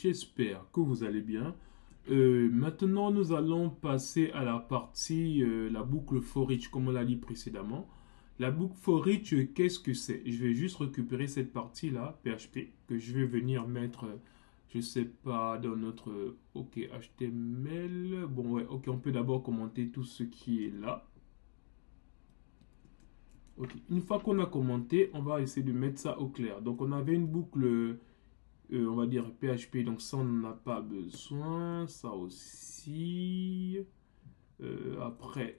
j'espère que vous allez bien. Maintenant, nous allons passer à la partie, la boucle for each, comme on l'a dit précédemment. La boucle for each, qu'est-ce que c'est? Je vais juste récupérer cette partie-là, PHP, que je vais venir mettre, je sais pas, dans notre OK HTML. Bon, ouais, OK, on peut d'abord commenter tout ce qui est là. OK, une fois qu'on a commenté, on va essayer de mettre ça au clair. Donc, on avait une boucle, on va dire PHP, donc ça, on n'en a pas besoin. Ça aussi. Après,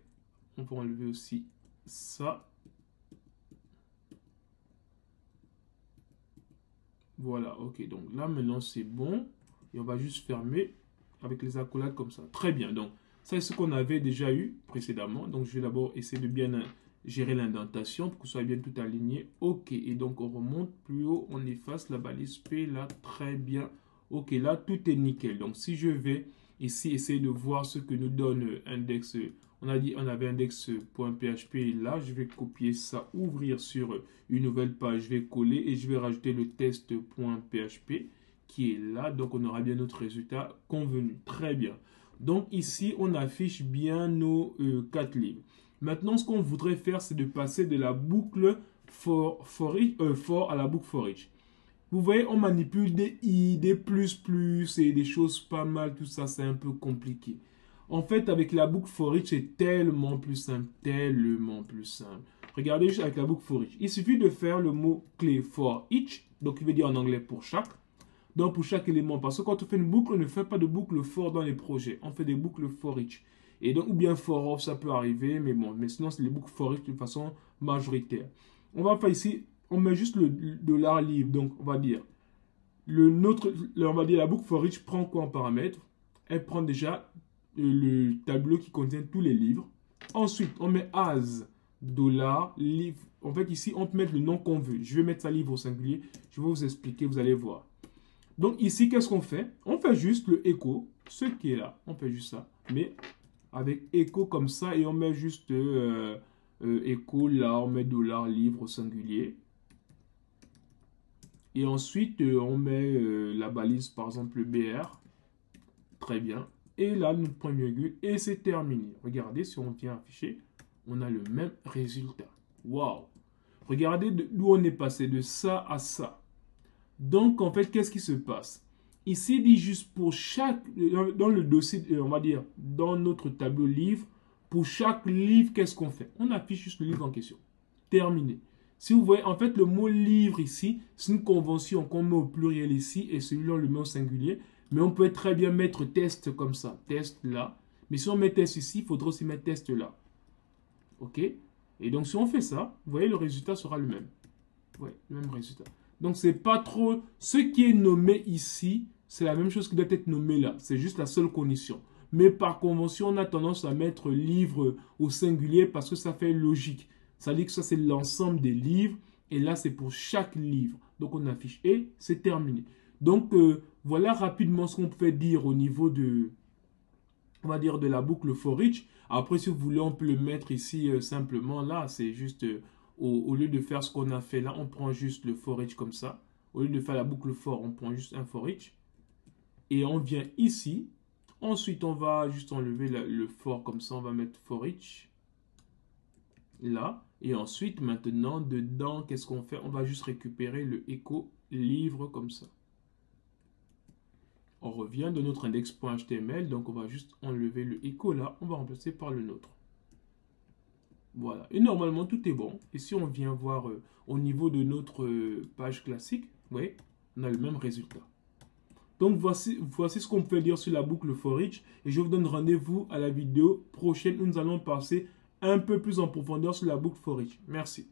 on peut enlever aussi ça. Voilà, ok. Donc là, maintenant, c'est bon. Et on va juste fermer avec les accolades comme ça. Très bien. Donc, ça, c'est ce qu'on avait déjà eu précédemment. Donc, je vais d'abord essayer de bien gérer l'indentation pour que ce soit bien tout aligné. Ok. Et donc, on remonte plus haut. On efface la balise P là. Très bien. Ok. Là, tout est nickel. Donc, si je vais ici essayer de voir ce que nous donne index. On a dit on avait index.php. Là, je vais copier ça, ouvrir sur une nouvelle page, je vais coller et je vais rajouter le test.php qui est là. Donc, on aura bien notre résultat convenu. Très bien. Donc, ici, on affiche bien nos 4 livres. Maintenant, ce qu'on voudrait faire, c'est de passer de la boucle for à la boucle for each. Vous voyez, on manipule des i, des plus et des choses pas mal. Tout ça, c'est un peu compliqué. En fait, avec la boucle for each, c'est tellement plus simple, tellement plus simple. Regardez juste avec la boucle for each. Il suffit de faire le mot clé for each, donc il veut dire en anglais pour chaque. Donc pour chaque élément, parce que quand on fait une boucle, on ne fait pas de boucle for dans les projets. On fait des boucles for each. Et donc, ou bien for off, ça peut arriver, mais bon, mais sinon, c'est les boucles for each de façon majoritaire. On va faire ici, on met juste le dollar livre. Donc, on va dire, on va dire la boucle for each prend quoi en paramètre? Elle prend déjà le tableau qui contient tous les livres. Ensuite, on met as dollar livre. En fait, ici, on peut mettre le nom qu'on veut. Je vais mettre ça livre au singulier. Je vais vous expliquer, vous allez voir. Donc ici, qu'est-ce qu'on fait? On fait juste le echo, ce qui est là. On fait juste ça. Mais avec echo comme ça et on met juste echo là, on met dollar livre au singulier. Et ensuite, on met la balise, par exemple, BR. Très bien. Et là, notre point virgule. Et c'est terminé. Regardez, si on vient afficher, on a le même résultat. Waouh! Regardez d'où on est passé, de ça à ça. Donc, en fait, qu'est-ce qui se passe? Ici, il dit juste pour chaque, dans le dossier, on va dire, dans notre tableau livre, pour chaque livre, qu'est-ce qu'on fait? On affiche juste le livre en question. Terminé. Si vous voyez, en fait, le mot livre ici, c'est une convention qu'on met au pluriel ici et celui-là, on le met au singulier. Mais on peut très bien mettre test comme ça, test là. Mais si on met test ici, il faudra aussi mettre test là. OK? Et donc, si on fait ça, vous voyez, le résultat sera le même. Ouais, le même résultat. Donc, c'est pas trop... Ce qui est nommé ici, c'est la même chose qui doit être nommé là. C'est juste la seule condition. Mais par convention, on a tendance à mettre livre au singulier parce que ça fait logique. Ça dit que ça, c'est l'ensemble des livres. Et là, c'est pour chaque livre. Donc, on affiche et c'est terminé. Donc, voilà rapidement ce qu'on peut dire au niveau de, on va dire, de la boucle for each. Après, si vous voulez, on peut le mettre ici simplement là. C'est juste, au lieu de faire ce qu'on a fait là, on prend juste le for each comme ça. Au lieu de faire la boucle for, on prend juste un for each. Et on vient ici. Ensuite, on va juste enlever le for comme ça. On va mettre for each là. Et ensuite, maintenant, dedans, qu'est-ce qu'on fait? On va juste récupérer le echo livre comme ça. On revient de notre index.html, donc on va juste enlever le echo là, on va remplacer par le nôtre. Voilà, et normalement tout est bon. Et si on vient voir au niveau de notre page classique, vous voyez, on a le même résultat. Donc voici ce qu'on peut dire sur la boucle for each. Et je vous donne rendez-vous à la vidéo prochaine où nous allons passer un peu plus en profondeur sur la boucle for each. Merci.